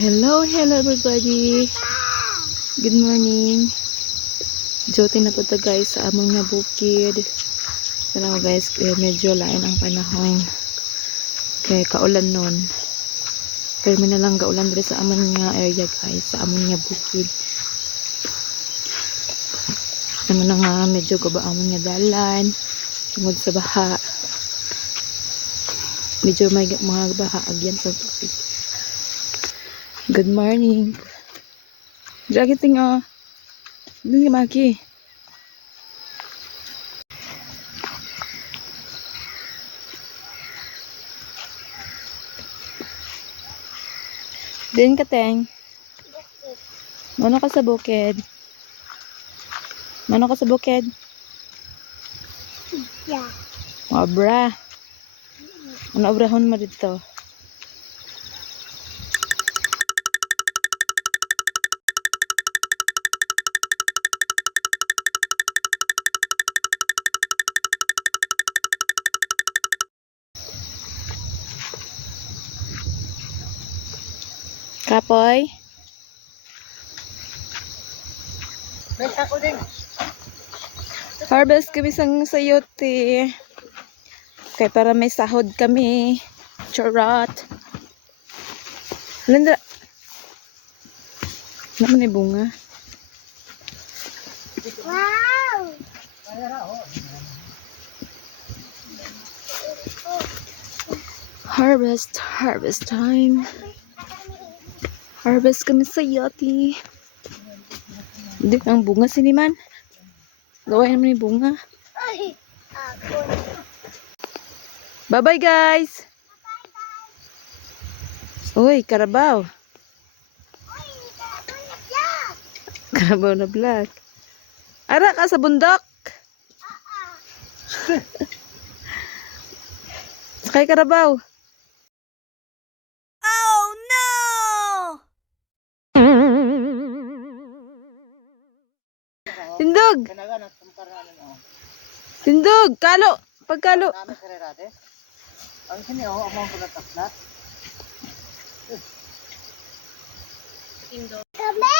Hello everybody. Good morning. Jotin na po ta guys sa among nga bukid. Pero guys, medyo lain ang panahon. Kaya kaulan nun. Pero na lang gaulan dito sa among nga area guys, sa among nga bukid. Naman na nga medyo gaba among nga dalan. Tungod sa baha. Medyo may mga baha agyan sa tubig. Good morning. Jagiting dun ka maki. Din ka teng. Mano ka sa bukid? Mano ka sa bukid? Yeah. Obra. Ano obrahon mo dito? Kapoy? Ako din. Harvest kami sang sayote. Kaya para may sahod kami. Charot. Halanda. Naman ay bunga. Wow! Harvest time. Harvest kami sa yati. Hindi ang bunga siniman. Gawin naman yung bunga. Ay! Ako. Bye bye guys. Uy, karabaw. Karabaw na black. Ara ka sa bundok. Sakay karabaw. Oh no! Tindog. Tindog. Kalo. Pagkalo. Ang sini among ko na taklat. Kami!